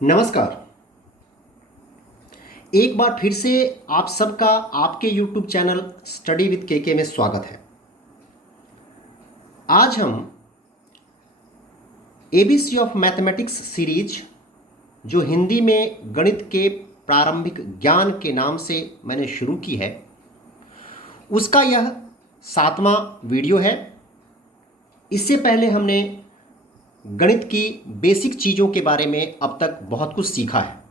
नमस्कार। एक बार फिर से आप सबका आपके YouTube channel study with KK में स्वागत है। आज हम एबीसी ऑफ मैथमेटिक्स सीरीज जो हिंदी में गणित के प्रारंभिक ज्ञान के नाम से मैंने शुरू की है, उसका यह 7वां वीडियो है। इससे पहले हमने गणित की बेसिक चीज़ों के बारे में अब तक बहुत कुछ सीखा है।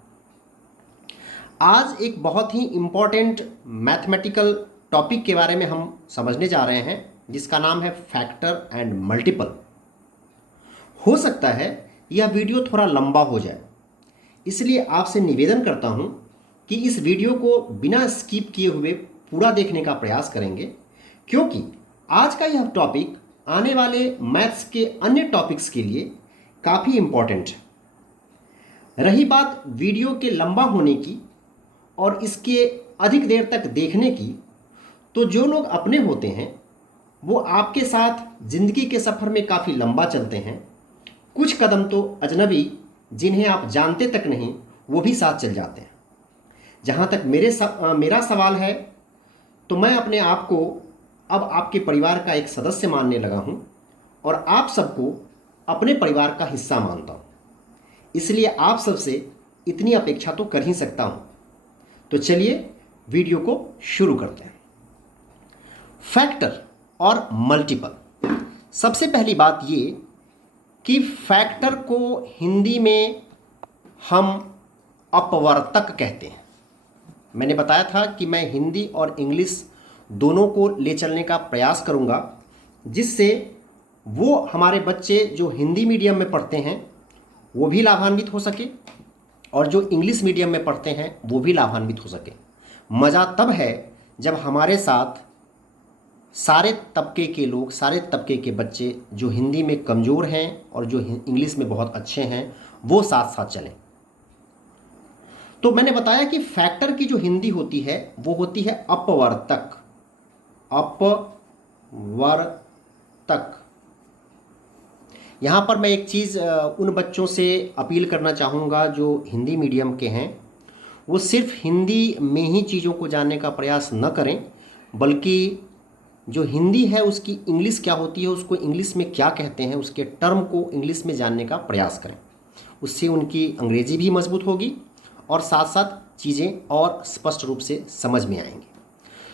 आज एक बहुत ही इम्पॉर्टेंट मैथमेटिकल टॉपिक के बारे में हम समझने जा रहे हैं, जिसका नाम है फैक्टर एंड मल्टीपल। हो सकता है यह वीडियो थोड़ा लंबा हो जाए, इसलिए आपसे निवेदन करता हूं कि इस वीडियो को बिना स्किप किए हुए पूरा देखने का प्रयास करेंगे, क्योंकि आज का यह टॉपिक आने वाले मैथ्स के अन्य टॉपिक्स के लिए काफ़ी इम्पॉर्टेंट है। रही बात वीडियो के लंबा होने की और इसके अधिक देर तक देखने की, तो जो लोग अपने होते हैं वो आपके साथ ज़िंदगी के सफ़र में काफ़ी लंबा चलते हैं। कुछ कदम तो अजनबी, जिन्हें आप जानते तक नहीं, वो भी साथ चल जाते हैं। जहाँ तक मेरा सवाल है, तो मैं अपने आप को अब आपके परिवार का एक सदस्य मानने लगा हूँ और आप सबको अपने परिवार का हिस्सा मानता हूँ। इसलिए आप सबसे इतनी अपेक्षा तो कर ही सकता हूँ। तो चलिए वीडियो को शुरू करते हैं। फैक्टर और मल्टीपल। सबसे पहली बात ये कि फैक्टर को हिंदी में हम अपवर्तक कहते हैं। मैंने बताया था कि मैं हिंदी और इंग्लिश दोनों को ले चलने का प्रयास करूंगा, जिससे वो हमारे बच्चे जो हिंदी मीडियम में पढ़ते हैं वो भी लाभान्वित हो सके और जो इंग्लिश मीडियम में पढ़ते हैं वो भी लाभान्वित हो सके। मज़ा तब है जब हमारे साथ सारे तबके के लोग, सारे तबके के बच्चे जो हिंदी में कमज़ोर हैं और जो इंग्लिश में बहुत अच्छे हैं, वो साथ साथ चलें। तो मैंने बताया कि फैक्टर की जो हिंदी होती है वो होती है अपवर्तक। अपवर्तक। यहाँ पर मैं एक चीज़ उन बच्चों से अपील करना चाहूँगा जो हिंदी मीडियम के हैं, वो सिर्फ हिंदी में ही चीज़ों को जानने का प्रयास न करें, बल्कि जो हिंदी है उसकी इंग्लिश क्या होती है, उसको इंग्लिश में क्या कहते हैं, उसके टर्म को इंग्लिश में जानने का प्रयास करें। उससे उनकी अंग्रेज़ी भी मजबूत होगी और साथ साथ चीज़ें और स्पष्ट रूप से समझ में आएंगी।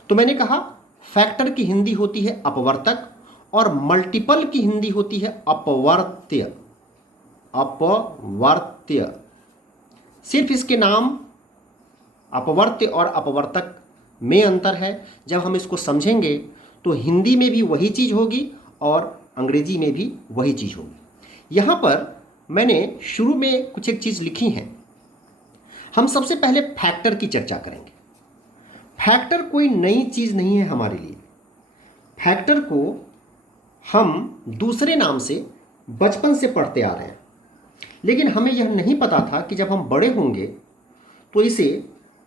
तो मैंने कहा फैक्टर की हिंदी होती है अपवर्तक और मल्टीपल की हिंदी होती है अपवर्त्य। अपवर्त्य। सिर्फ इसके नाम अपवर्त्य और अपवर्तक में अंतर है। जब हम इसको समझेंगे तो हिंदी में भी वही चीज़ होगी और अंग्रेजी में भी वही चीज़ होगी। यहाँ पर मैंने शुरू में कुछ एक चीज़ लिखी हैं। हम सबसे पहले फैक्टर की चर्चा करेंगे। फैक्टर कोई नई चीज़ नहीं है हमारे लिए। फैक्टर को हम दूसरे नाम से बचपन से पढ़ते आ रहे हैं, लेकिन हमें यह नहीं पता था कि जब हम बड़े होंगे तो इसे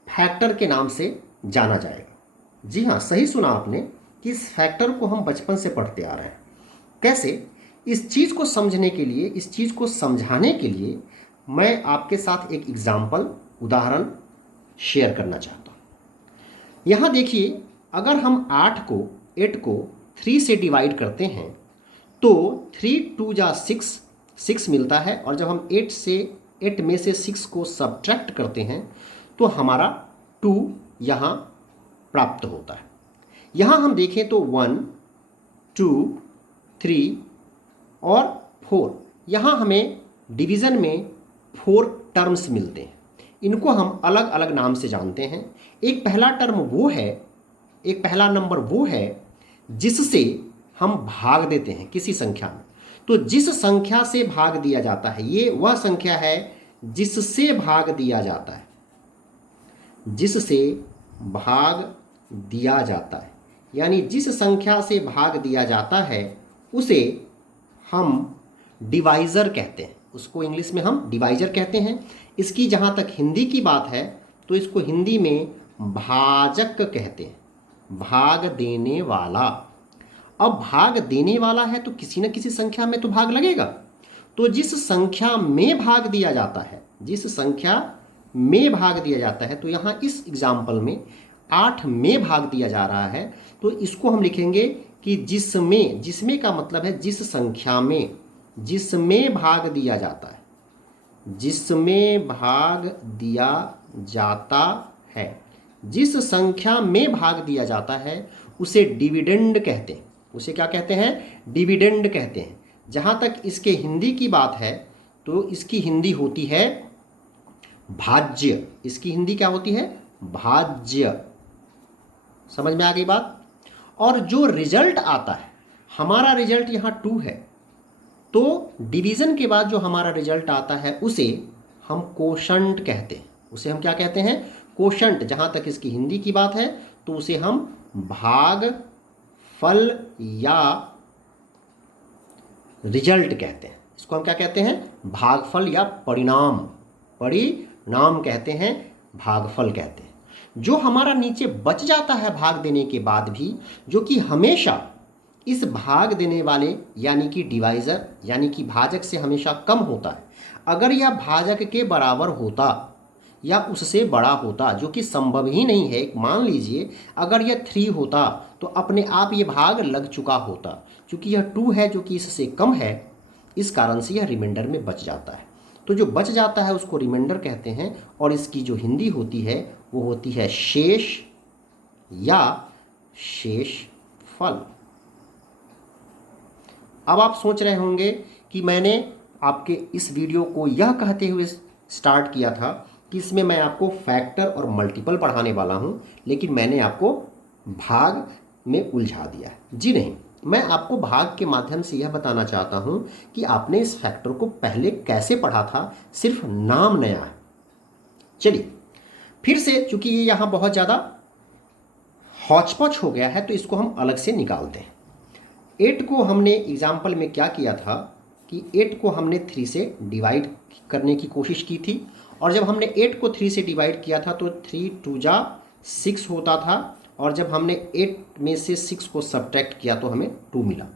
फैक्टर के नाम से जाना जाएगा। जी हाँ, सही सुना आपने कि इस फैक्टर को हम बचपन से पढ़ते आ रहे हैं। कैसे? इस चीज़ को समझने के लिए, इस चीज़ को समझाने के लिए मैं आपके साथ एक एग्जाम्पल, उदाहरण शेयर करना चाहता हूँ। यहाँ देखिए, अगर हम 8 को 3 से डिवाइड करते हैं तो 3 2 जा 6 मिलता है, और जब हम 8 में से 6 को सब्ट्रैक्ट करते हैं तो हमारा 2 यहाँ प्राप्त होता है। यहाँ हम देखें तो 1 2 3 और 4, यहाँ हमें डिवीज़न में 4 टर्म्स मिलते हैं। इनको हम अलग अलग नाम से जानते हैं। एक पहला टर्म वो है, एक पहला नंबर वो है जिससे हम भाग देते हैं किसी संख्या में। तो जिस संख्या से भाग दिया जाता है, ये वह संख्या है जिससे भाग दिया जाता है। जिससे भाग दिया जाता है, यानी जिस संख्या से भाग दिया जाता है उसे हम डिवाइज़र कहते हैं। उसको इंग्लिश में हम डिवाइज़र कहते हैं। इसकी जहाँ तक हिंदी की बात है तो इसको हिंदी में भाजक कहते हैं, भाग देने वाला। अब भाग देने वाला है तो किसी न किसी संख्या में तो भाग लगेगा। तो जिस संख्या में भाग दिया जाता है, जिस संख्या में भाग दिया जाता है, तो यहाँ इस एग्जाम्पल में 8 में भाग दिया जा रहा है, तो इसको हम लिखेंगे कि जिसमें, जिसमें का मतलब है जिस संख्या में, जिसमें भाग दिया जाता है, जिसमें भाग दिया जाता है, जिस संख्या में भाग दिया जाता है उसे डिविडेंड कहते हैं। उसे क्या कहते हैं? डिविडेंड कहते हैं। जहाँ तक इसके हिंदी की बात है तो इसकी हिंदी होती है भाज्य। इसकी हिंदी क्या होती है? भाज्य। समझ में आ गई बात? और जो रिजल्ट आता है, हमारा रिजल्ट यहाँ 2 है, तो डिवीज़न के बाद जो हमारा रिजल्ट आता है उसे हम कोशंट कहते हैं। उसे हम क्या कहते हैं? कोशंट। जहाँ तक इसकी हिंदी की बात है तो उसे हम भागफल या रिजल्ट कहते हैं। इसको हम क्या कहते हैं? भागफल या परिणाम। परिणाम कहते हैं, भागफल कहते हैं। जो हमारा नीचे बच जाता है भाग देने के बाद भी, जो कि हमेशा इस भाग देने वाले यानी कि डिवाइज़र यानी कि भाजक से हमेशा कम होता है। अगर यह भाजक के बराबर होता या उससे बड़ा होता, जो कि संभव ही नहीं है, मान लीजिए अगर यह 3 होता तो अपने आप ये भाग लग चुका होता। क्योंकि यह 2 है जो कि इससे कम है, इस कारण से यह रिमाइंडर में बच जाता है। तो जो बच जाता है उसको रिमाइंडर कहते हैं, और इसकी जो हिंदी होती है वो होती है शेष या शेषफल। अब आप सोच रहे होंगे कि मैंने आपके इस वीडियो को यह कहते हुए स्टार्ट किया था कि इसमें मैं आपको फैक्टर और मल्टीपल पढ़ाने वाला हूं, लेकिन मैंने आपको भाग में उलझा दिया है। जी नहीं, मैं आपको भाग के माध्यम से यह बताना चाहता हूं कि आपने इस फैक्टर को पहले कैसे पढ़ा था, सिर्फ नाम नया है। चलिए फिर से, चूंकि ये यहाँ बहुत ज़्यादा हौच-पौच हो गया है तो इसको हम अलग से निकालते हैं। 8 को हमने एग्जाम्पल में क्या किया था कि 8 को हमने 3 से डिवाइड करने की कोशिश की थी, और जब हमने 8 को 3 से डिवाइड किया था तो 3 2 जा 6 होता था, और जब हमने 8 में से 6 को सब्ट्रैक्ट किया तो हमें 2 मिला।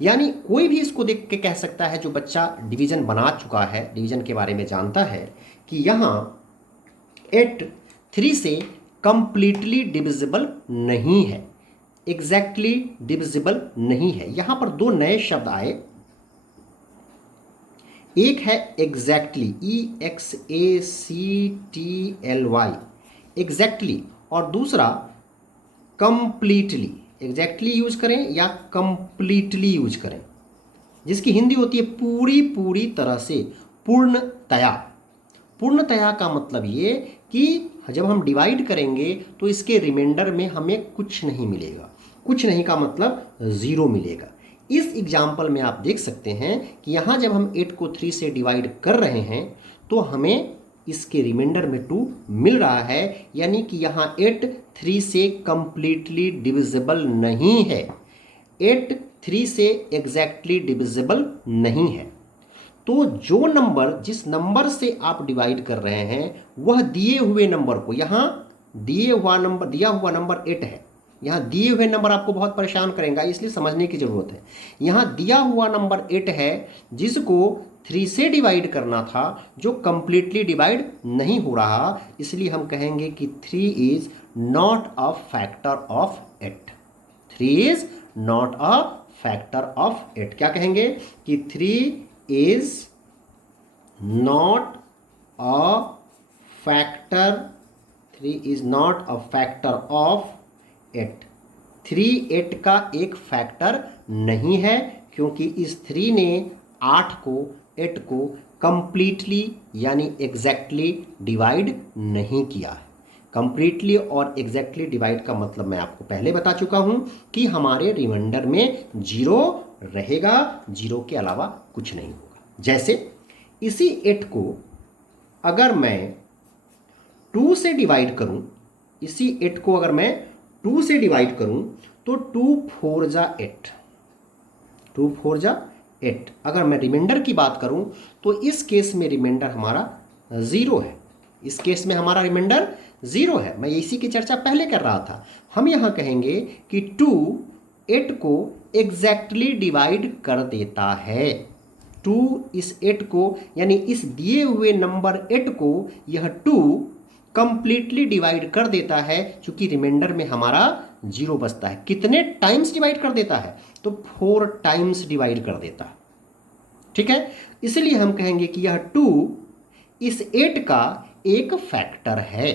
यानी कोई भी इसको देख के कह सकता है, जो बच्चा डिवीज़न बना चुका है, डिवीज़न के बारे में जानता है, कि यहाँ 8 3 से कंप्लीटली डिविजिबल नहीं है, एग्जैक्टली डिविजिबल नहीं है। यहाँ पर 2 नए शब्द आए, एक है एग्जैक्टली, EXACTLY, एग्जैक्टली, और दूसरा कंप्लीटली। एग्जैक्टली यूज करें या कंप्लीटली यूज करें, जिसकी हिंदी होती है पूरी पूरी तरह से, पूर्णतया। पूर्णतया का मतलब ये कि जब हम डिवाइड करेंगे तो इसके रिमाइंडर में हमें कुछ नहीं मिलेगा। कुछ नहीं का मतलब 0 मिलेगा। इस एग्जाम्पल में आप देख सकते हैं कि यहाँ जब हम 8 को 3 से डिवाइड कर रहे हैं तो हमें इसके रिमाइंडर में 2 मिल रहा है, यानी कि यहाँ 8 3 से कंप्लीटली डिविजिबल नहीं है, 8 3 से एग्जैक्टली डिविजिबल नहीं है। तो जो नंबर, जिस नंबर से आप डिवाइड कर रहे हैं वह दिए हुए नंबर को, यहाँ दिया हुआ नंबर 8 है, यहाँ दिए हुए नंबर आपको बहुत परेशान करेगा, इसलिए समझने की ज़रूरत है। यहाँ दिया हुआ नंबर 8 है जिसको 3 से डिवाइड करना था, जो कंप्लीटली डिवाइड नहीं हो रहा, इसलिए हम कहेंगे कि 3 is not a factor of 8। 3 is not a factor of 8। क्या कहेंगे कि 3 is not a factor, 3 is not a factor of 8। 3 8 का एक फैक्टर नहीं है, क्योंकि इस 3 ने 8 को कंप्लीटली यानी एग्जैक्टली डिवाइड नहीं किया है। कंप्लीटली और एग्जैक्टली डिवाइड का मतलब मैं आपको पहले बता चुका हूं कि हमारे रिमाइंडर में 0 रहेगा, 0 के अलावा कुछ नहीं होगा। जैसे इसी 8 को अगर मैं 2 से डिवाइड करूं, इसी 8 को अगर मैं 2 से डिवाइड करूं तो 2 4 जा 8, 2 4 जा 8। अगर मैं रिमाइंडर की बात करूं तो इस केस में रिमाइंडर हमारा 0 है, इस केस में हमारा रिमाइंडर 0 है। मैं इसी की चर्चा पहले कर रहा था। हम यहाँ कहेंगे कि 2 8 को एग्जैक्टली डिवाइड कर देता है, 2 इस 8 को, यानी इस दिए हुए नंबर 8 को यह 2 कंप्लीटली डिवाइड कर देता है, क्योंकि रिमाइंडर में हमारा 0 बचता है। कितने टाइम्स डिवाइड कर देता है? तो 4 टाइम्स डिवाइड कर देता है। ठीक है, इसलिए हम कहेंगे कि यह 2 इस 8 का एक फैक्टर है।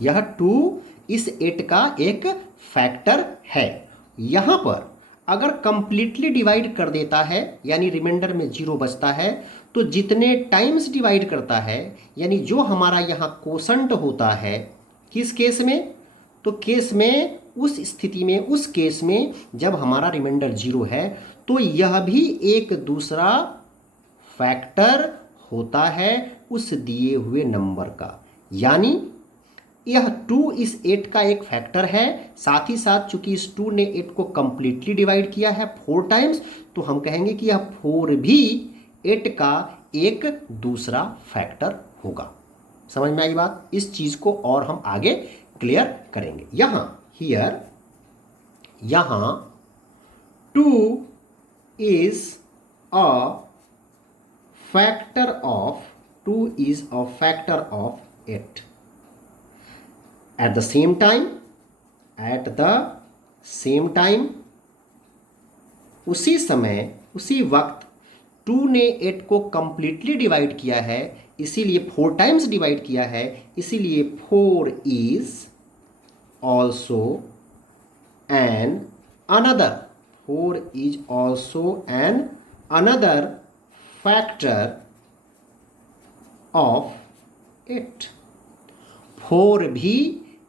यह 2 इस 8 का एक फैक्टर है। यहां पर अगर कंप्लीटली डिवाइड कर देता है, यानी रिमाइंडर में 0 बचता है, तो जितने टाइम्स डिवाइड करता है, यानी जो हमारा यहाँ कोशंट होता है, किस केस में? तो केस में, उस स्थिति में, उस केस में जब हमारा रिमाइंडर 0 है, तो यह भी एक दूसरा फैक्टर होता है उस दिए हुए नंबर का। यानी यह 2 इस 8 का एक फैक्टर है, साथ ही साथ चूंकि इस 2 ने 8 को कंप्लीटली डिवाइड किया है 4 टाइम्स, तो हम कहेंगे कि यह 4 भी 8 का एक दूसरा फैक्टर होगा। समझ में आई बात? इस चीज को और हम आगे क्लियर करेंगे। यहां 2 is a factor of 8। At the same time, उसी समय, उसी वक्त 2 ने 8 को कंप्लीटली डिवाइड किया है, इसीलिए 4 टाइम्स डिवाइड किया है, इसीलिए 4 is also an another factor of 8। 4 भी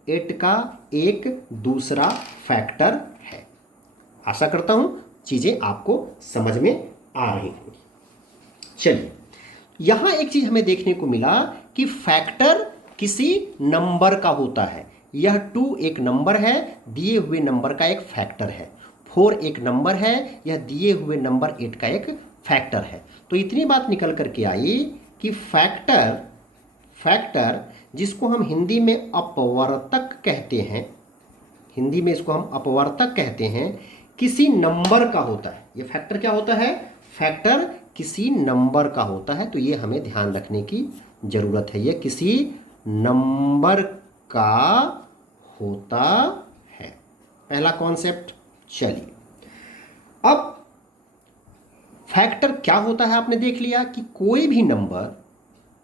8 का एक दूसरा फैक्टर है। आशा करता हूं चीजें आपको समझ में आ रही होंगी। चलिए, यहां एक चीज हमें देखने को मिला कि फैक्टर किसी नंबर का होता है। यह 2 एक नंबर है, दिए हुए नंबर का एक फैक्टर है। 4 एक नंबर है, यह दिए हुए नंबर 8 का एक फैक्टर है। तो इतनी बात निकल करके आई कि फैक्टर जिसको हम हिंदी में अपवर्तक कहते हैं, हिंदी में इसको हम अपवर्तक कहते हैं, किसी नंबर का होता है। ये फैक्टर क्या होता है? फैक्टर किसी नंबर का होता है। तो ये हमें ध्यान रखने की जरूरत है, ये किसी नंबर का होता है। पहला कॉन्सेप्ट। चलिए, अब फैक्टर क्या होता है आपने देख लिया कि कोई भी नंबर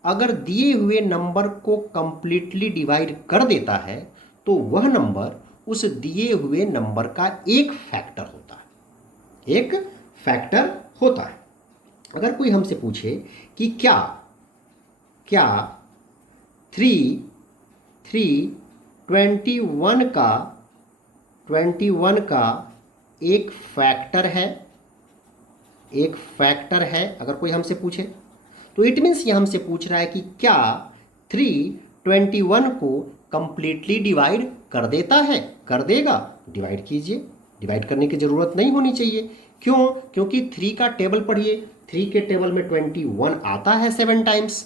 अगर दिए हुए नंबर को कंप्लीटली डिवाइड कर देता है, तो वह नंबर उस दिए हुए नंबर का एक फैक्टर होता है। एक फैक्टर होता है। अगर कोई हमसे पूछे कि क्या 3 21 का एक फैक्टर है? एक फैक्टर है अगर कोई हमसे पूछे, तो इट मीन्स ये हमसे पूछ रहा है कि क्या 3 21 को कंप्लीटली डिवाइड कर देता है? कर देगा? डिवाइड कीजिए। डिवाइड करने की ज़रूरत नहीं होनी चाहिए। क्यों? क्योंकि 3 का टेबल पढ़िए, 3 के टेबल में 21 आता है 7 टाइम्स।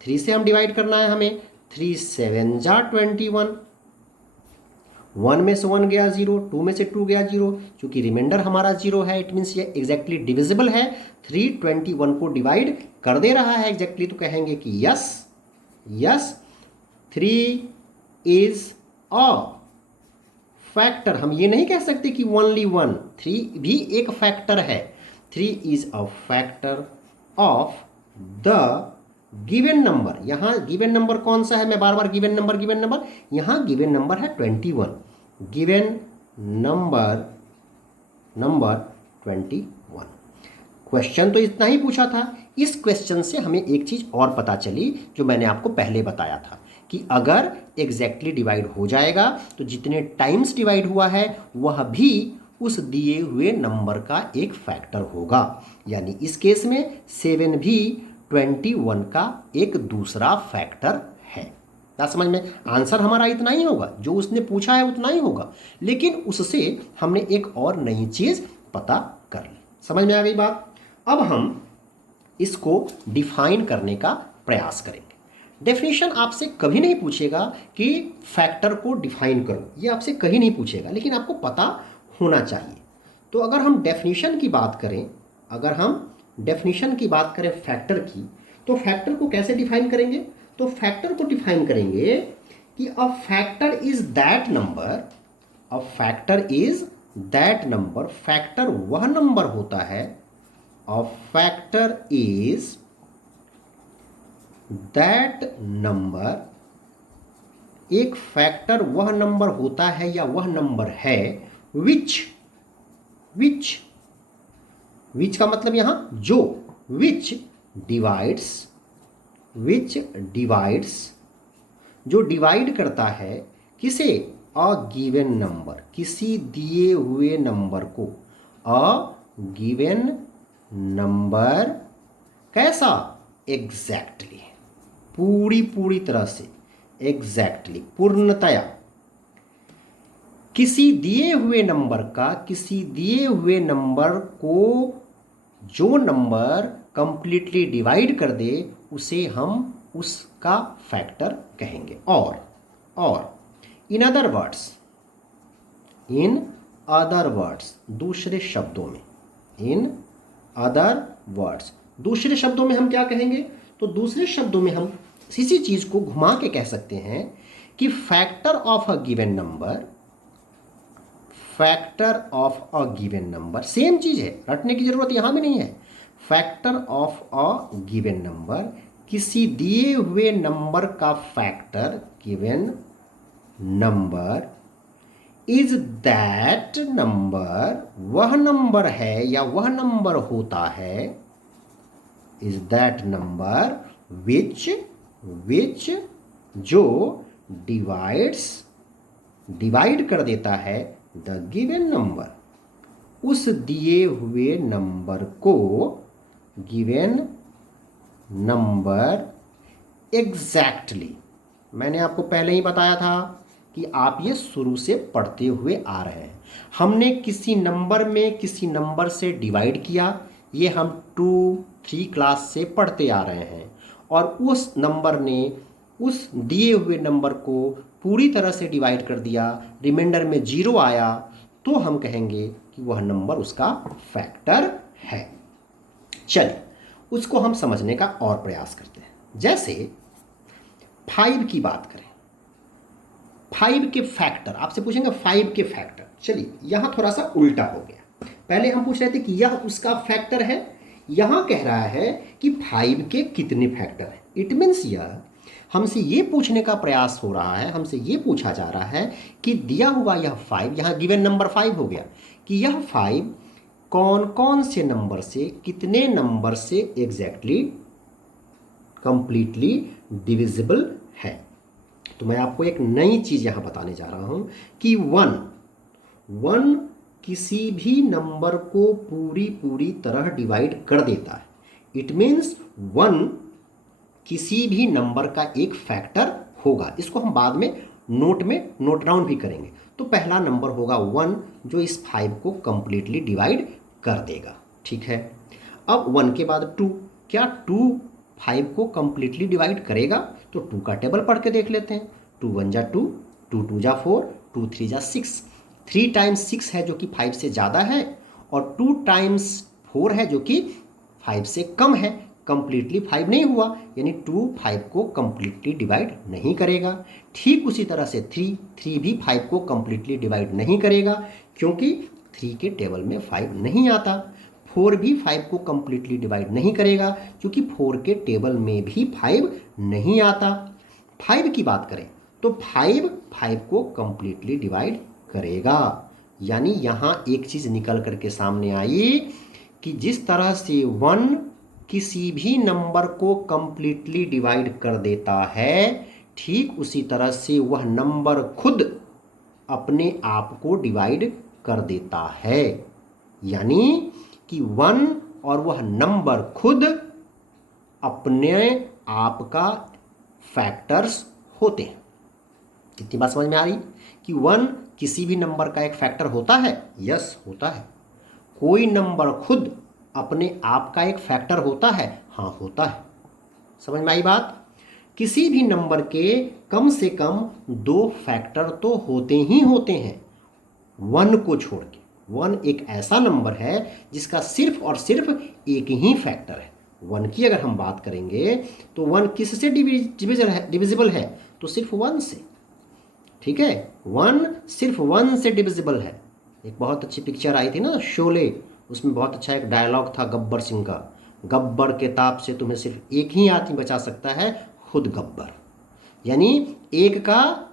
3 से हम डिवाइड करना है हमें। 3 7 जा 21, 1 में से 1 गया 0, 2 में से 2 गया 0। चूंकि रिमाइंडर हमारा 0 है, इट मीन्स ये एग्जैक्टली डिविजिबल है। 3 21 को डिवाइड कर दे रहा है एग्जैक्टली। तो कहेंगे कि यस 3 इज अ फैक्टर। हम ये नहीं कह सकते कि ओनली 1, 3 भी एक फैक्टर है। 3 is a factor of the given number. यहाँ गिवन नंबर कौन सा है? मैं बार बार गिवन नंबर, यहाँ गिवन नंबर है 21। Given number 21। क्वेश्चन तो इतना ही पूछा था। इस क्वेश्चन से हमें एक चीज़ और पता चली जो मैंने आपको पहले बताया था कि अगर एग्जैक्टली डिवाइड हो जाएगा तो जितने टाइम्स डिवाइड हुआ है वह भी उस दिए हुए नंबर का एक फैक्टर होगा। यानी इस केस में 7 भी 21 का एक दूसरा फैक्टर है। क्या समझ में? आंसर हमारा इतना ही होगा, जो उसने पूछा है उतना ही होगा, लेकिन उससे हमने एक और नई चीज़ पता कर ली। समझ में आ गई बात? अब हम इसको डिफाइन करने का प्रयास करेंगे। डेफिनेशन आपसे कभी नहीं पूछेगा कि फैक्टर को डिफाइन करो, ये आपसे कहीं नहीं पूछेगा, लेकिन आपको पता होना चाहिए। तो अगर हम डेफिनेशन की बात करें, अगर हम डेफिनेशन की बात करें फैक्टर की, तो फैक्टर को कैसे डिफाइन करेंगे? तो फैक्टर को डिफाइन करेंगे कि a factor is that number, a factor is that number, factor वह नंबर होता है, a factor is that number, एक फैक्टर वह नंबर होता है या वह नंबर है विच, विच, विच का मतलब यहां जो, विच डिवाइड्स, विच डिवाइड्स, जो डिवाइड करता है किसे? अ गिवन नंबर, किसी दिए हुए नंबर को, अ गिवन नंबर, कैसा? एग्जैक्टली, पूरी पूरी तरह से, एग्जैक्टली, पूर्णतया, किसी दिए हुए नंबर का, किसी दिए हुए नंबर को जो नंबर कंप्लीटली डिवाइड कर दे उसे हम उसका फैक्टर कहेंगे। और in other words, in other words, दूसरे शब्दों में, इन अदर वर्ड्स, दूसरे शब्दों में हम क्या कहेंगे? तो दूसरे शब्दों में हम इसी चीज को घुमा के कह सकते हैं कि factor of a given number, factor of a given number, same चीज है, रटने की जरूरत यहां भी नहीं है। Factor of a given number, किसी दिए हुए नंबर का factor, given number, is that number, वह नंबर है या वह नंबर होता है, इज दैट नंबर विच, विच जो डिवाइड्स, डिवाइड कर देता है द गिवन नंबर, उस दिए हुए नंबर को, गिवन नंबर, एग्जैक्टली। मैंने आपको पहले ही बताया था कि आप ये शुरू से पढ़ते हुए आ रहे हैं। हमने किसी नंबर में किसी नंबर से डिवाइड किया, ये हम 2, 3 क्लास से पढ़ते आ रहे हैं, और उस नंबर ने उस दिए हुए नंबर को पूरी तरह से डिवाइड कर दिया, रिमाइंडर में 0 आया, तो हम कहेंगे कि वह नंबर उसका फैक्टर है। चलिए उसको हम समझने का और प्रयास करते हैं। जैसे 5 की बात करें, 5 के फैक्टर, आपसे पूछेंगे 5 के फैक्टर। चलिए यहां थोड़ा सा उल्टा हो गया, पहले हम पूछ रहे थे कि यह उसका फैक्टर है, यहां कह रहा है कि 5 के कितने फैक्टर हैं। इट मीन्स यह हमसे ये पूछने का प्रयास हो रहा है, हमसे ये पूछा जा रहा है कि दिया हुआ यह 5, यहां गिवन नंबर 5 हो गया, कि यह 5 कौन कौन से नंबर से, कितने नंबर से एग्जैक्टली कंप्लीटली डिविजिबल है। तो मैं आपको एक नई चीज यहां बताने जा रहा हूं कि 1 किसी भी नंबर को पूरी पूरी तरह डिवाइड कर देता है। इट मीन्स 1 किसी भी नंबर का एक फैक्टर होगा। इसको हम बाद में नोट डाउन भी करेंगे। तो पहला नंबर होगा 1 जो इस 5 को कंप्लीटली डिवाइड कर देगा, ठीक है। अब 1 के बाद 2, क्या 2 5 को कंप्लीटली डिवाइड करेगा? तो 2 का टेबल पढ़ के देख लेते हैं। 2 1 जा 2, 2 2 जा 4, 2 3 जा 6, 3 टाइम्स 6 है जो कि 5 से ज़्यादा है, और 2 टाइम्स 4 है जो कि 5 से कम है। कंप्लीटली 5 नहीं हुआ, यानी 2 5 को कंप्लीटली डिवाइड नहीं करेगा। ठीक उसी तरह से 3 भी 5 को कंप्लीटली डिवाइड नहीं करेगा, क्योंकि 3 के टेबल में 5 नहीं आता। 4 भी 5 को कंप्लीटली डिवाइड नहीं करेगा, क्योंकि 4 के टेबल में भी 5 नहीं आता। 5 की बात करें तो 5 को कंप्लीटली डिवाइड करेगा। यानी यहाँ एक चीज़ निकल करके सामने आई कि जिस तरह से 1 किसी भी नंबर को कंप्लीटली डिवाइड कर देता है, ठीक उसी तरह से वह नंबर खुद अपने आप को डिवाइड कर देता है। यानी कि 1 और वह नंबर खुद अपने आप का फैक्टर्स होते हैं। कितनी बात समझ में आ रही कि 1 किसी भी नंबर का एक फैक्टर होता है? यस, होता है। कोई नंबर खुद अपने आप का एक फैक्टर होता है? हाँ, होता है। समझ में आई बात? किसी भी नंबर के कम से कम 2 फैक्टर तो होते ही होते हैं, 1 को छोड़ के। वन एक ऐसा नंबर है जिसका सिर्फ और सिर्फ एक ही फैक्टर है। वन की अगर हम बात करेंगे तो वन किससे डिविजिबल है तो सिर्फ वन से। ठीक है, वन सिर्फ वन से डिविजिबल है। एक बहुत अच्छी पिक्चर आई थी ना शोले, उसमें बहुत अच्छा एक डायलॉग था गब्बर सिंह का, गब्बर के ताप से तुम्हें सिर्फ एक ही आदमी बचा सकता है, खुद गब्बर। यानी एक का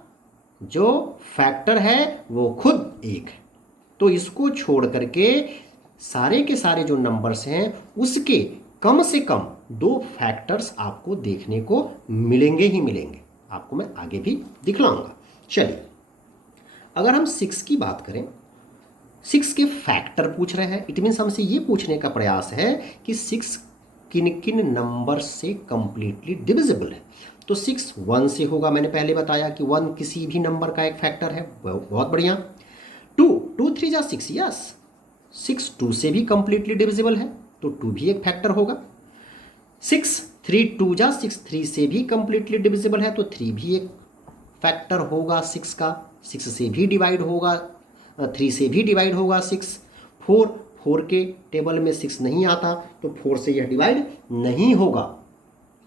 जो फैक्टर है वो खुद एक है। तो इसको छोड़ करके सारे के सारे जो नंबर्स हैं उसके कम से कम 2 फैक्टर्स आपको देखने को मिलेंगे ही मिलेंगे। आपको मैं आगे भी दिखलाऊंगा। चलिए, अगर हम 6 की बात करें, 6 के फैक्टर पूछ रहे हैं, इट मीन्स हमसे ये पूछने का प्रयास है कि 6 किन किन नंबर से कंप्लीटली डिविजिबल है। तो 6 1 से होगा, मैंने पहले बताया कि 1 किसी भी नंबर का एक फैक्टर है। बहुत बढ़िया। 2 2 3 जा 6, यस 6 2 से भी कंप्लीटली डिविजिबल है, तो 2 भी एक फैक्टर होगा। 6 3 2 जा 6 3 से भी कंप्लीटली डिविजिबल है, तो 3 भी एक फैक्टर होगा 6 का। 6 से भी डिवाइड होगा, 3 से भी डिवाइड होगा 6। 4 के टेबल में 6 नहीं आता, तो 4 से यह डिवाइड नहीं होगा।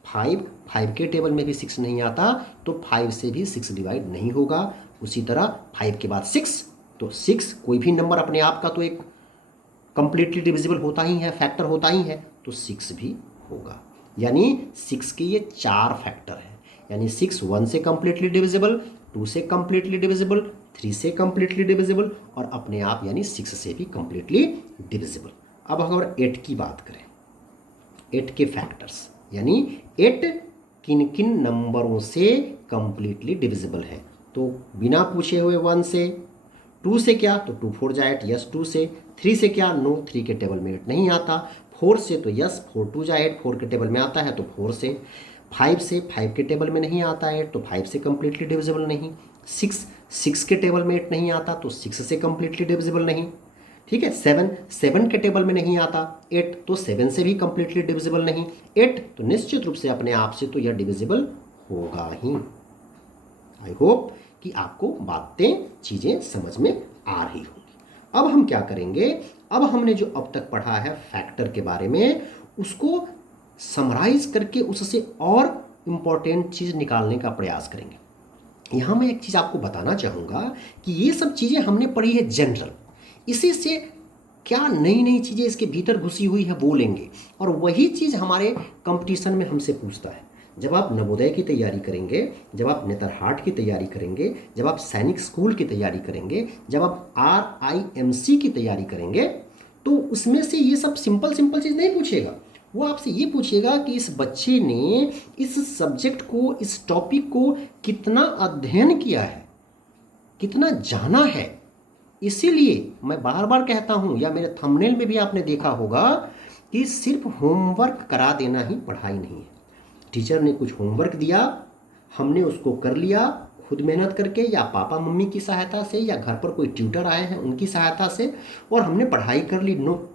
5 के टेबल में भी 6 नहीं आता, तो 5 से भी 6 डिवाइड नहीं होगा। उसी तरह 5 के बाद 6, तो 6 कोई भी नंबर अपने आप का तो एक कंप्लीटली डिविजिबल होता ही है, फैक्टर होता ही है, तो 6 भी होगा। यानी 6 के ये 4 फैक्टर हैं। यानी 6 1 से कंप्लीटली डिविजिबल, 2 से कंप्लीटली डिविजिबल, 3 से कंप्लीटली डिविजिबल और अपने आप यानी 6 से भी कंप्लीटली डिविजिबल। अब अगर 8 की बात करें, 8 के फैक्टर्स, यानी 8 किन किन नंबरों से कंप्लीटली डिविजिबल है, तो बिना पूछे हुए 1 से। 2 से क्या, तो 2 4 जा 8, यस 2 से। 3 से क्या, नो 3 के टेबल में 8 नहीं आता। 4 से तो यस 4 2 जा 8, 4 के टेबल में आता है तो 4 से। 5 से 5 के टेबल में नहीं आता है, तो 5 से कंप्लीटली डिविजिबल नहीं। 6 के टेबल में 8 नहीं आता, तो 6 से कंप्लीटली डिविजिबल नहीं। ठीक है, 7 के टेबल में नहीं आता 8, तो 7 से भी कंप्लीटली डिविजिबल नहीं। 8 तो निश्चित रूप से अपने आप से तो यह डिविजिबल होगा ही। आई होप कि आपको बातें चीज़ें समझ में आ रही होंगी। अब हम क्या करेंगे, अब हमने जो अब तक पढ़ा है फैक्टर के बारे में, उसको समराइज करके उससे और इम्पॉर्टेंट चीज़ निकालने का प्रयास करेंगे। यहाँ मैं एक चीज़ आपको बताना चाहूँगा कि ये सब चीज़ें हमने पढ़ी है जनरल, इसी से क्या नई नई चीज़ें इसके भीतर घुसी हुई है वो लेंगे, और वही चीज़ हमारे कंपटीशन में हमसे पूछता है। जब आप नवोदय की तैयारी करेंगे, जब आप नेतरहाट की तैयारी करेंगे, जब आप सैनिक स्कूल की तैयारी करेंगे, जब आप RIMC की तैयारी करेंगे, तो उसमें से ये सब सिंपल चीज़ नहीं पूछेगा। वो आपसे ये पूछेगा कि इस बच्चे ने इस सब्जेक्ट को, इस टॉपिक को कितना अध्ययन किया है, कितना जाना है। इसीलिए मैं बार बार कहता हूँ, या मेरे थंबनेल में भी आपने देखा होगा कि सिर्फ होमवर्क करा देना ही पढ़ाई नहीं है। टीचर ने कुछ होमवर्क दिया, हमने उसको कर लिया खुद मेहनत करके, या पापा मम्मी की सहायता से, या घर पर कोई ट्यूटर आए हैं उनकी सहायता से, और हमने पढ़ाई कर ली, नो।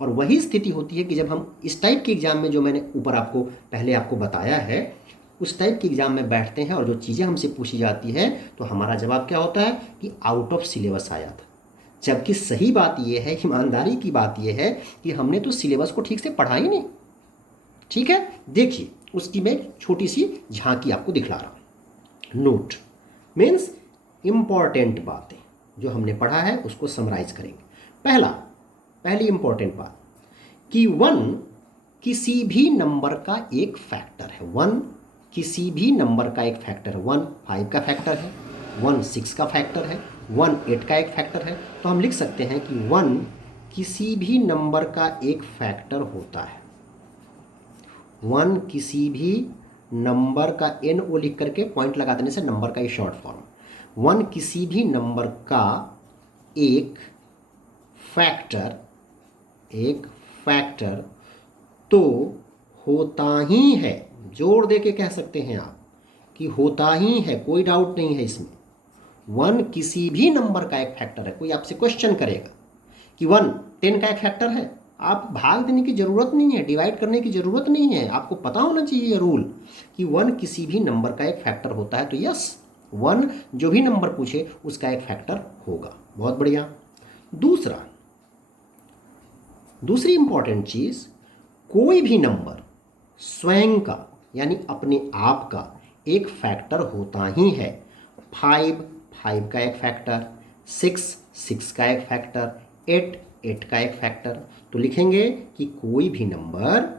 और वही स्थिति होती है कि जब हम इस टाइप के एग्ज़ाम में, जो मैंने ऊपर आपको पहले आपको बताया है, उस टाइप के एग्ज़ाम में बैठते हैं और जो चीज़ें हमसे पूछी जाती है, तो हमारा जवाब क्या होता है कि आउट ऑफ सिलेबस आया था। जबकि सही बात यह है, ईमानदारी की बात यह है कि हमने तो सिलेबस को ठीक से पढ़ा ही नहीं। ठीक है, देखिए उसकी मैं छोटी सी झांकी आपको दिखला रहा हूँ। नोट मीन्स इम्पॉर्टेंट बातें जो हमने पढ़ा है उसको समराइज करेंगे। पहली इंपॉर्टेंट बात कि 1 किसी भी नंबर का एक फैक्टर है। 1 किसी भी नंबर का एक फैक्टर है। 1 5 का फैक्टर है, 1 6 का फैक्टर है, 1 8 का एक फैक्टर है। तो हम लिख सकते हैं कि 1 किसी भी नंबर का एक फैक्टर होता है। 1 किसी भी नंबर का, NO लिख करके पॉइंट लगा देने से नंबर का ये शॉर्ट फॉर्म। 1 किसी भी नंबर का एक फैक्टर तो होता ही है। जोर दे के कह सकते हैं आप कि होता ही है, कोई डाउट नहीं है इसमें। 1 किसी भी नंबर का एक फैक्टर है। कोई आपसे क्वेश्चन करेगा कि 1 10 का एक फैक्टर है, आप भाग देने की ज़रूरत नहीं है, डिवाइड करने की ज़रूरत नहीं है। आपको पता होना चाहिए ये रूल कि 1 किसी भी नंबर का एक फैक्टर होता है। तो यस, 1 जो भी नंबर पूछे उसका एक फैक्टर होगा। बहुत बढ़िया। दूसरी इंपॉर्टेंट चीज, कोई भी नंबर स्वयं का यानी अपने आप का एक फैक्टर होता ही है। 5 का एक फैक्टर, 6 का एक फैक्टर, 8 का एक फैक्टर। तो लिखेंगे कि कोई भी नंबर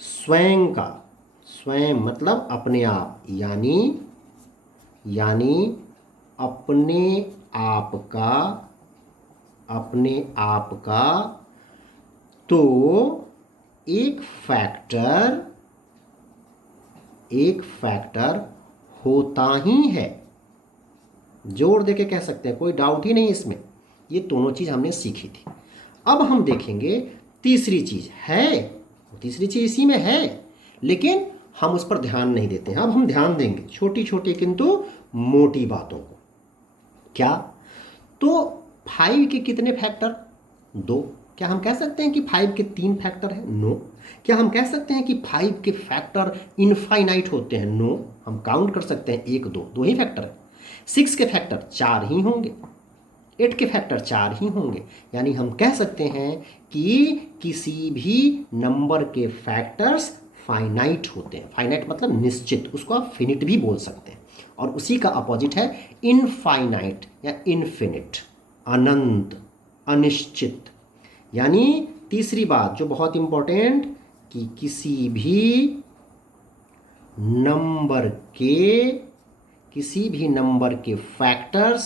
स्वयं मतलब अपने आप, यानी अपने आप का तो एक फैक्टर होता ही है। जोड़ देके कह सकते हैं, कोई डाउट ही नहीं इसमें। ये दोनों चीज हमने सीखी थी। अब हम देखेंगे तीसरी चीज इसी में है, लेकिन हम उस पर ध्यान नहीं देते हैं। अब हम ध्यान देंगे छोटी छोटी किंतु मोटी बातों को। क्या? तो 5 के कितने फैक्टर? 2। क्या हम कह सकते हैं कि 5 के 3 फैक्टर है? नो। क्या हम कह सकते हैं कि 5 के फैक्टर इनफाइनाइट होते हैं? नो। हम काउंट कर सकते हैं 1 2 ही फैक्टर है। 6 के फैक्टर 4 ही होंगे, 8 के फैक्टर 4 ही होंगे। यानी हम कह सकते हैं कि किसी भी नंबर के फैक्टर्स फाइनाइट होते हैं। फाइनाइट मतलब निश्चित, उसको आप फिनिट भी बोल सकते हैं। और उसी का अपोजिट है इनफाइनाइट या इनफिनिट, अनंत, अनिश्चित। यानी तीसरी बात जो बहुत इंपॉर्टेंट, कि किसी भी नंबर के फैक्टर्स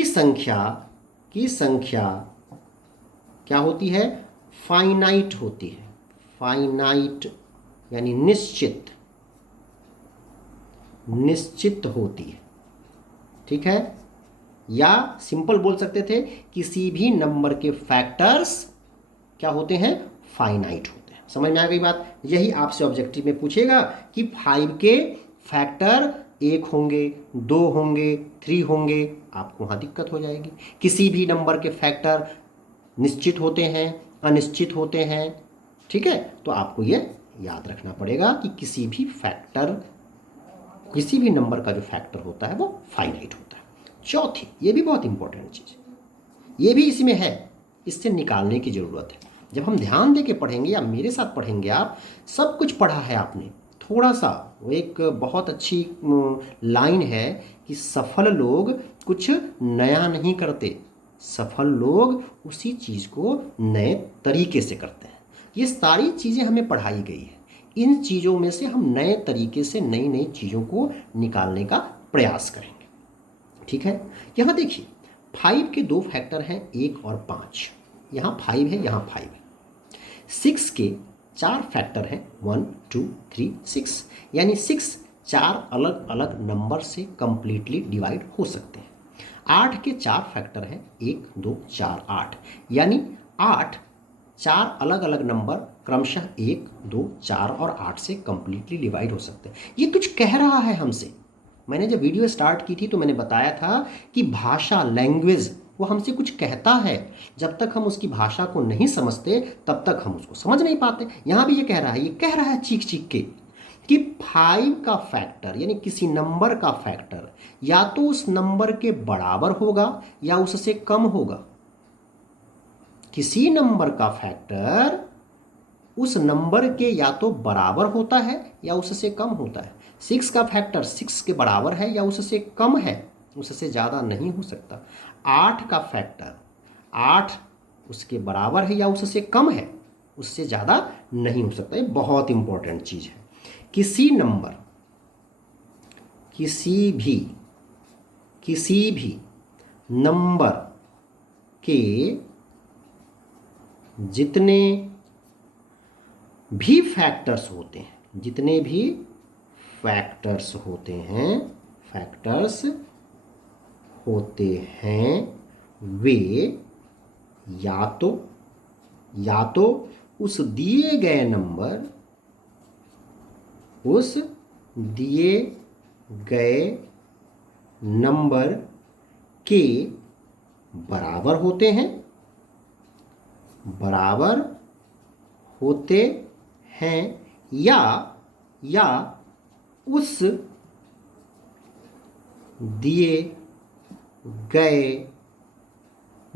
की संख्या क्या होती है? फाइनाइट होती है। फाइनाइट यानी निश्चित होती है। ठीक है? या सिंपल बोल सकते थे, किसी भी नंबर के फैक्टर्स क्या होते हैं? फाइनाइट होते हैं। समझ में आ गई बात? यही आपसे ऑब्जेक्टिव में पूछेगा कि 5 के फैक्टर 1 होंगे, 2 होंगे, 3 होंगे, आपको वहां दिक्कत हो जाएगी। किसी भी नंबर के फैक्टर निश्चित होते हैं, अनिश्चित होते हैं। ठीक है? तो आपको ये याद रखना पड़ेगा कि किसी भी नंबर का जो फैक्टर होता है वो फाइनाइट होता है। चौथी, ये भी बहुत इंपॉर्टेंट चीज, ये भी इसी में है, इससे निकालने की जरूरत है। जब हम ध्यान दे के पढ़ेंगे या मेरे साथ पढ़ेंगे, आप सब कुछ पढ़ा है आपने, थोड़ा सा वो एक बहुत अच्छी लाइन है कि सफल लोग कुछ नया नहीं करते, सफल लोग उसी चीज़ को नए तरीके से करते हैं। ये सारी चीज़ें हमें पढ़ाई गई है। इन चीज़ों में से हम नए तरीके से नई नई चीज़ों को निकालने का प्रयास करेंगे। ठीक है? यहाँ देखिए 5 के 2 फैक्टर हैं, 1 और 5। यहाँ 5 है, यहाँ 5 है। 6 के 4 फैक्टर हैं, 1 2 3 6। यानी 6 4 अलग अलग नंबर से कंप्लीटली डिवाइड हो सकते हैं। 8 के 4 फैक्टर हैं, 1 2 4 8। यानी 8 4 अलग अलग नंबर क्रमशः 1 2 4 और 8 से कंप्लीटली डिवाइड हो सकते हैं। ये कुछ कह रहा है हमसे। मैंने जब वीडियो स्टार्ट की थी तो मैंने बताया था कि भाषा, लैंग्वेज, वो हमसे कुछ कहता है। जब तक हम उसकी भाषा को नहीं समझते तब तक हम उसको समझ नहीं पाते। यहाँ भी ये कह रहा है चीख चीख के कि 5 का फैक्टर यानी किसी नंबर का फैक्टर या तो उस नंबर के बराबर होगा या उससे कम होगा। किसी नंबर का फैक्टर उस नंबर के या तो बराबर होता है या उससे कम होता है। 6 का फैक्टर 6 के बराबर है या उससे कम है, उससे ज़्यादा नहीं हो सकता। 8 का फैक्टर 8 उसके बराबर है या उससे कम है, उससे ज़्यादा नहीं हो सकता। ये बहुत इंपॉर्टेंट चीज़ है। किसी भी नंबर के जितने भी फैक्टर्स होते हैं वे या तो उस दिए गए नंबर के बराबर होते हैं या उस दिए गए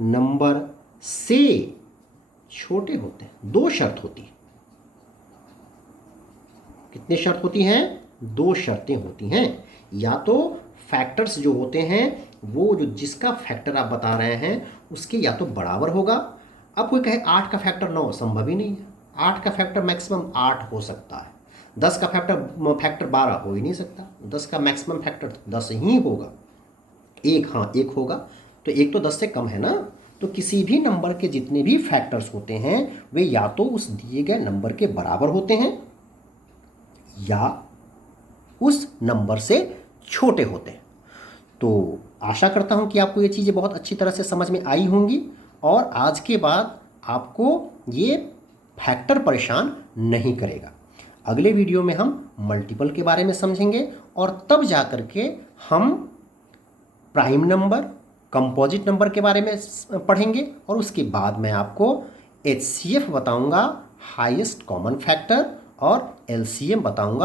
नंबर से छोटे होते हैं। दो शर्त होती है। कितनी शर्त होती हैं? दो शर्तें होती हैं। या तो फैक्टर्स जो होते हैं वो जो जिसका फैक्टर आप बता रहे हैं उसके या तो बराबर होगा। अब कोई कहे 8 का फैक्टर 9, संभव ही नहीं है। 8 का फैक्टर मैक्सिमम 8 हो सकता है। 10 का फैक्टर 12 हो ही नहीं सकता। 10 का मैक्सिमम फैक्टर 10 ही होगा। एक होगा, तो एक तो 10 से कम है ना। तो किसी भी नंबर के जितने भी फैक्टर्स होते हैं वे या तो उस दिए गए नंबर के बराबर होते हैं या उस नंबर से छोटे होते हैं। तो आशा करता हूं कि आपको ये चीज़ें बहुत अच्छी तरह से समझ में आई होंगी और आज के बाद आपको ये फैक्टर परेशान नहीं करेगा। अगले वीडियो में हम मल्टीपल के बारे में समझेंगे और तब जा कर के हम प्राइम नंबर, कंपोजिट नंबर के बारे में पढ़ेंगे और उसके बाद मैं आपको HCF बताऊंगा, हाईएस्ट कॉमन फैक्टर, और LCM बताऊंगा।